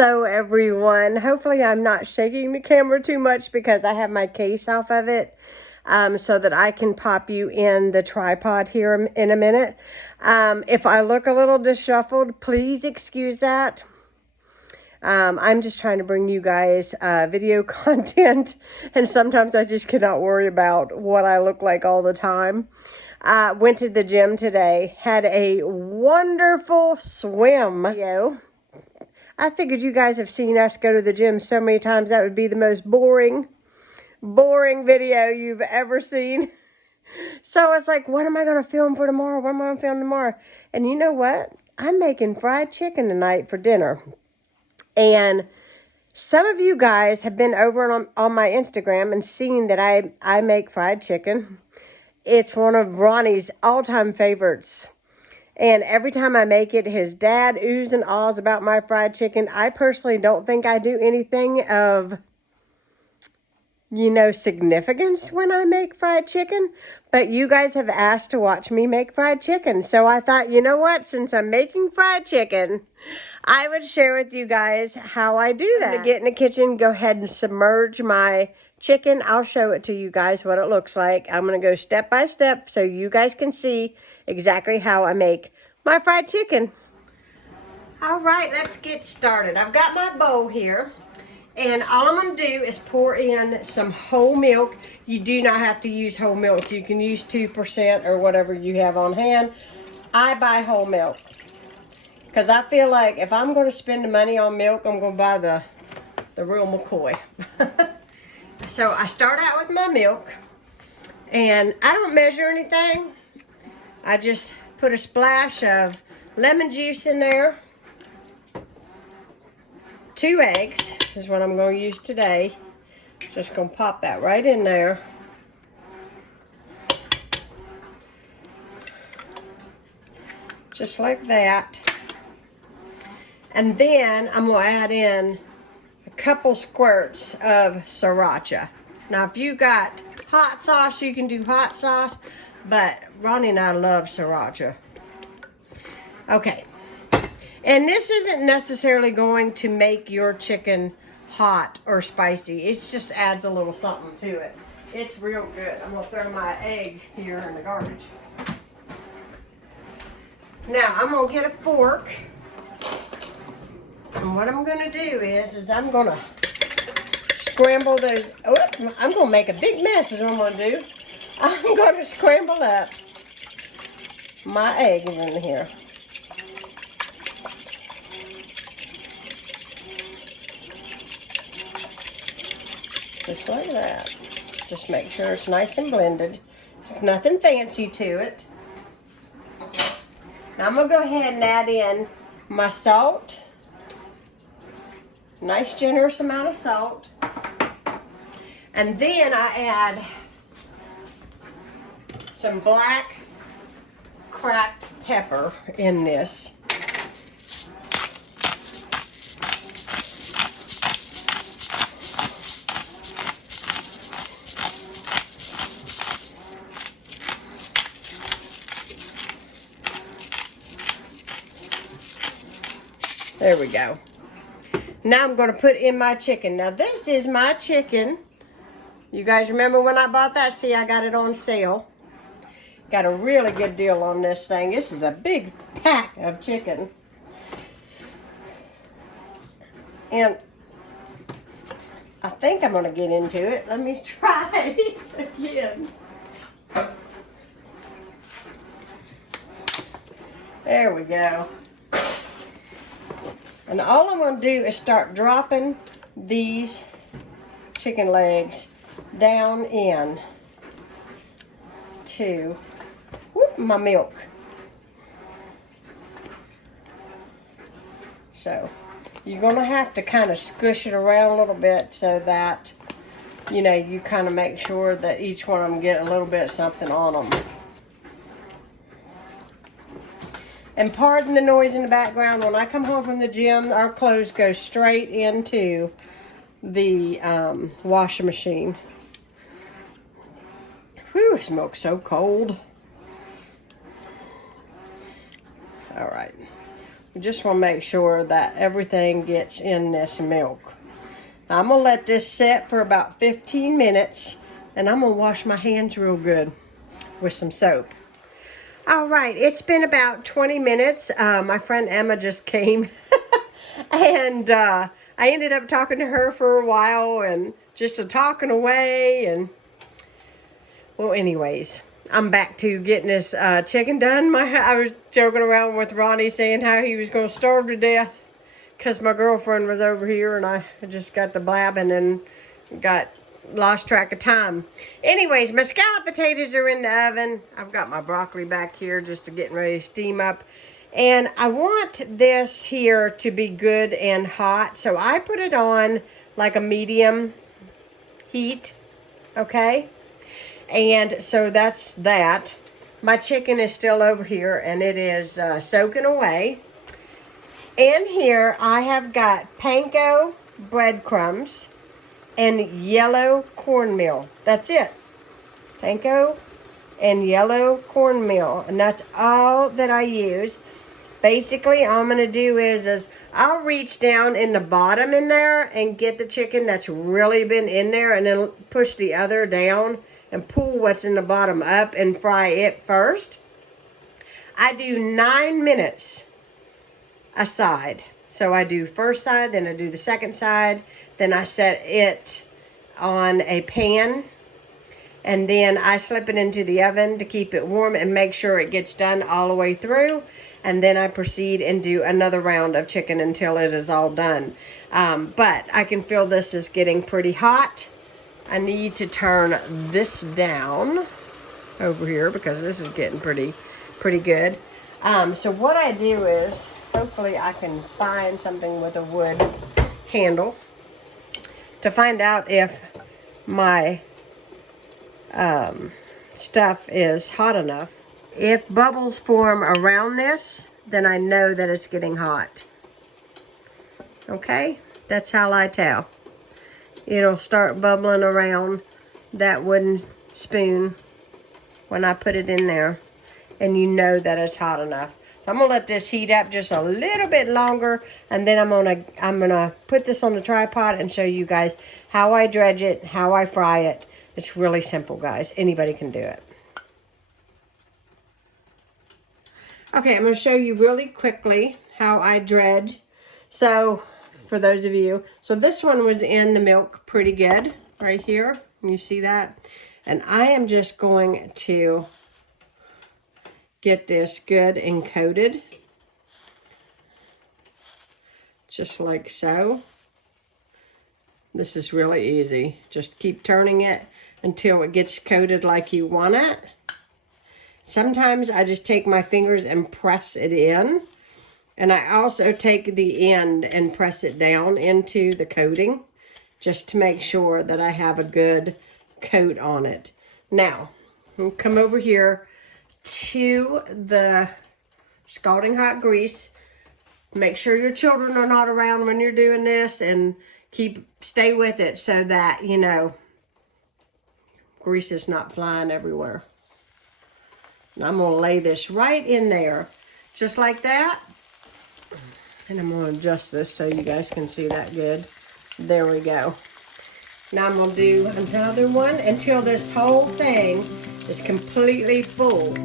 Hello everyone. Hopefully I'm not shaking the camera too much because I have my case off of it so that I can pop you in the tripod here in a minute. If I look a little disheveled, please excuse that. I'm just trying to bring you guys video content, and sometimes I just cannot worry about what I look like all the time. Went to the gym today, had a wonderful swim. I figured you guys have seen us go to the gym so many times that would be the most boring video you've ever seen. So it's like, what am I going to film for tomorrow? What am I going to film tomorrow? And you know what? I'm making fried chicken tonight for dinner. And some of you guys have been over on my Instagram and seen that I make fried chicken. It's one of Ronnie's all-time favorites. And every time I make it, his dad oohs and ahs about my fried chicken. I personally don't think I do anything of, significance when I make fried chicken. But you guys have asked to watch me make fried chicken. So I thought, you know what? Since I'm making fried chicken, I would share with you guys how I do that. I'm going to get in the kitchen, go ahead and submerge my chicken. I'll show it to you guys what it looks like. I'm going to go step by step so you guys can see exactly how I make my fried chicken. All right, let's get started. I've got my bowl here, and all I'm going to do is pour in some whole milk. You do not have to use whole milk. You can use 2% or whatever you have on hand. I buy whole milk because I feel like if I'm going to spend the money on milk, I'm going to buy the real McCoy. So I start out with my milk, and I don't measure anything. I just put a splash of lemon juice in there. 2 eggs. This is what I'm going to use today. Just going to pop that right in there. Just like that. And then I'm going to add in a couple squirts of sriracha. Now if you got hot sauce, you can do hot sauce. But Ronnie and I love sriracha. Okay. And this isn't necessarily going to make your chicken hot or spicy. It just adds a little something to it. It's real good. I'm going to throw my egg here in the garbage. Now, I'm going to get a fork. And what I'm going to do is I'm going to scramble those. Oh, I'm going to make a big mess is what I'm going to do. I'm going to scramble up my eggs in here. Just like that. Just make sure it's nice and blended. There's nothing fancy to it. Now I'm going to go ahead and add in my salt. Nice generous amount of salt. And then I add some black cracked pepper in this. There we go. Now I'm going to put in my chicken. Now this is my chicken. You guys remember when I bought that? See, I got it on sale. Got a really good deal on this thing. This is a big pack of chicken. And I think I'm going to get into it. Let me try again. There we go. And all I'm going to do is start dropping these chicken legs down in to my milk. So you're going to have to kind of squish it around a little bit so that, you kind of make sure that each one of them get a little bit of something on them. And pardon the noise in the background. When I come home from the gym, our clothes go straight into the washing machine. Whew, this milk's so cold. All right. We just want to make sure that everything gets in this milk. Now, I'm going to let this set for about 15 minutes, and I'm going to wash my hands real good with some soap. All right, it's been about 20 minutes. My friend Emma just came, and I ended up talking to her for a while, and just talking away, and well, anyways, I'm back to getting this chicken done. I was joking around with Ronnie saying how he was going to starve to death because my girlfriend was over here, and I just got to blabbing and lost track of time. Anyways, my scallop potatoes are in the oven. I've got my broccoli back here just to getting ready to steam up. And I want this here to be good and hot. So I put it on like a medium heat, okay? And so that's that. My chicken is still over here, and it is soaking away. In here, I have got panko breadcrumbs and yellow cornmeal. That's it. Panko and yellow cornmeal. And that's all that I use. Basically, all I'm going to do is I'll reach down in the bottom in there and get the chicken that's really been in there, and then push the other down and pull what's in the bottom up and fry it first. I do 9 minutes a side. So I do first side, then I do the second side. Then I set it on a pan, and then I slip it into the oven to keep it warm and make sure it gets done all the way through. And then I proceed and do another round of chicken until it is all done. But I can feel this is getting pretty hot. I need to turn this down over here because this is getting pretty good. So what I do is, hopefully I can find something with a wood handle to find out if my stuff is hot enough. If bubbles form around this, then I know that it's getting hot. Okay, that's how I tell. It'll start bubbling around that wooden spoon when I put it in there, and you know that it's hot enough. So I'm gonna let this heat up just a little bit longer, and then I'm gonna put this on the tripod and show you guys how I dredge it, how I fry it. It's really simple, guys. Anybody can do it. Okay, I'm gonna show you really quickly how I dredge. So, for those of you, so this one was in the milk pretty good right here. You see that? And I am just going to get this good and coated, just like so. This is really easy. Just keep turning it until it gets coated like you want it. Sometimes I just take my fingers and press it in, and I also take the end and press it down into the coating just to make sure that I have a good coat on it. Now, I'll come over here to the scalding hot grease. Make sure your children are not around when you're doing this, and stay with it so that, you know, grease is not flying everywhere. And I'm going to lay this right in there, just like that. And I'm going to adjust this so you guys can see that good. There we go. Now I'm going to do another one until this whole thing is completely full.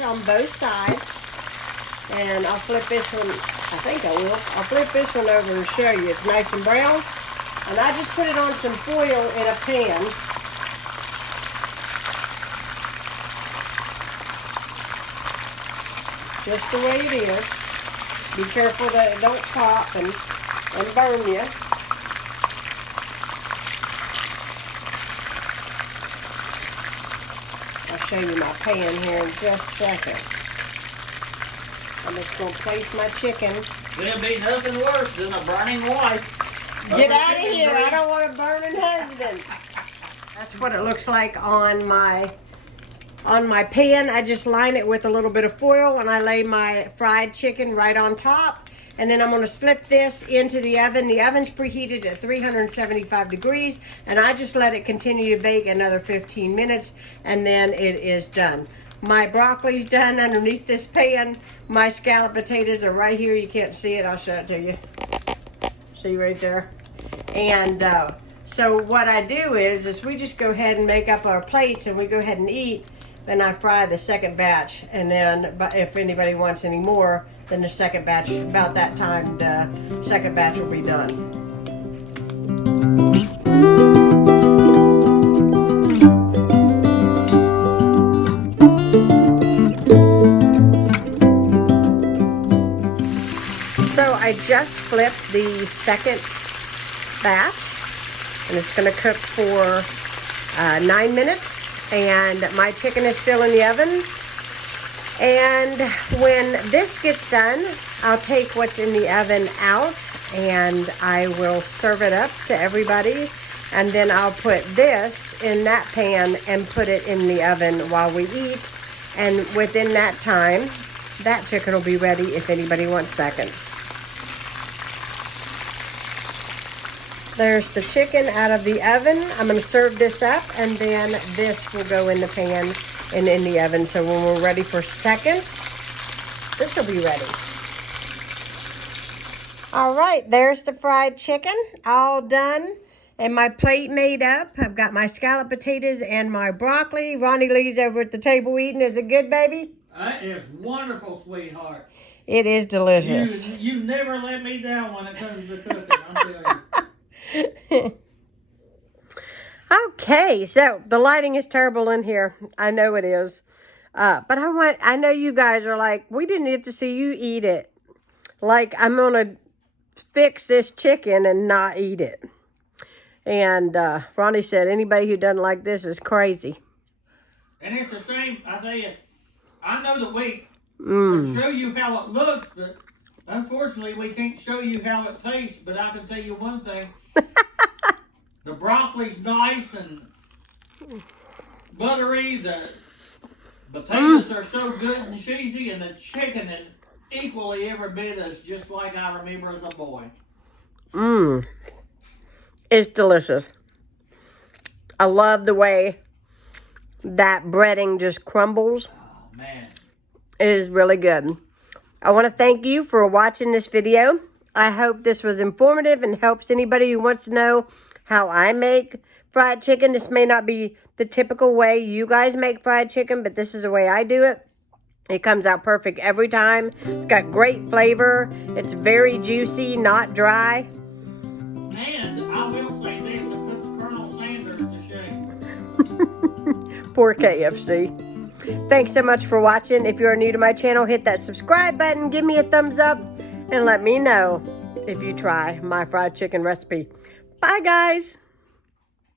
On both sides, and I'll flip this one. I think I will. I'll flip this one over and show you. It's nice and brown, and I just put it on some foil in a pan just the way it is. Be careful that it don't pop and burn you. I'll show you my pan here in just a second. I'm just going to place my chicken. There'll be nothing worse than a burning wife. Get out of here. I don't want a burning husband. That's what it looks like on my pan. I just line it with a little bit of foil and I lay my fried chicken right on top. And then I'm going to slip this into the oven. The oven's preheated at 375 degrees. And I just let it continue to bake another 15 minutes. And then it is done. My broccoli's done underneath this pan. My scalloped potatoes are right here. You can't see it. I'll show it to you. See right there? And so what I do is we just go ahead and make up our plates and we go ahead and eat. Then I fry the second batch. And then if anybody wants any more, then the second batch, about that time, the second batch will be done. So I just flipped the second batch and it's going to cook for 9 minutes and my chicken is still in the oven. And when this gets done, I'll take what's in the oven out and I will serve it up to everybody. And then I'll put this in that pan and put it in the oven while we eat. And within that time, that chicken will be ready if anybody wants seconds. There's the chicken out of the oven. I'm going to serve this up and then this will go in the pan and in the oven. So when we're ready for seconds, this will be ready. All right, there's the fried chicken, all done. And my plate made up. I've got my scalloped potatoes and my broccoli. Ronnie Lee's over at the table eating. Is it good, baby? That is wonderful, sweetheart. It is delicious. You never let me down when it comes to cooking, I'm telling you. Okay, so the lighting is terrible in here. I know it is. But I know you guys are like, we didn't get to see you eat it. Like, I'm going to fix this chicken and not eat it. And Ronnie said, anybody who doesn't like this is crazy. And it's the same, I tell you, I know that we can show you how it looks, but unfortunately we can't show you how it tastes. But I can tell you one thing. The broccoli's nice and buttery. The potatoes are so good and cheesy, and the chicken is equally every bit as just like I remember as a boy. It's delicious. I love the way that breading just crumbles. Oh, man. It is really good. I want to thank you for watching this video. I hope this was informative and helps anybody who wants to know how I make fried chicken. This may not be the typical way you guys make fried chicken, but this is the way I do it. It comes out perfect every time. It's got great flavor. It's very juicy, not dry. And I will say this, it puts Colonel Sanders to shame. Poor KFC. Thanks so much for watching. If you are new to my channel, hit that subscribe button, give me a thumbs up, and let me know if you try my fried chicken recipe. Bye, guys.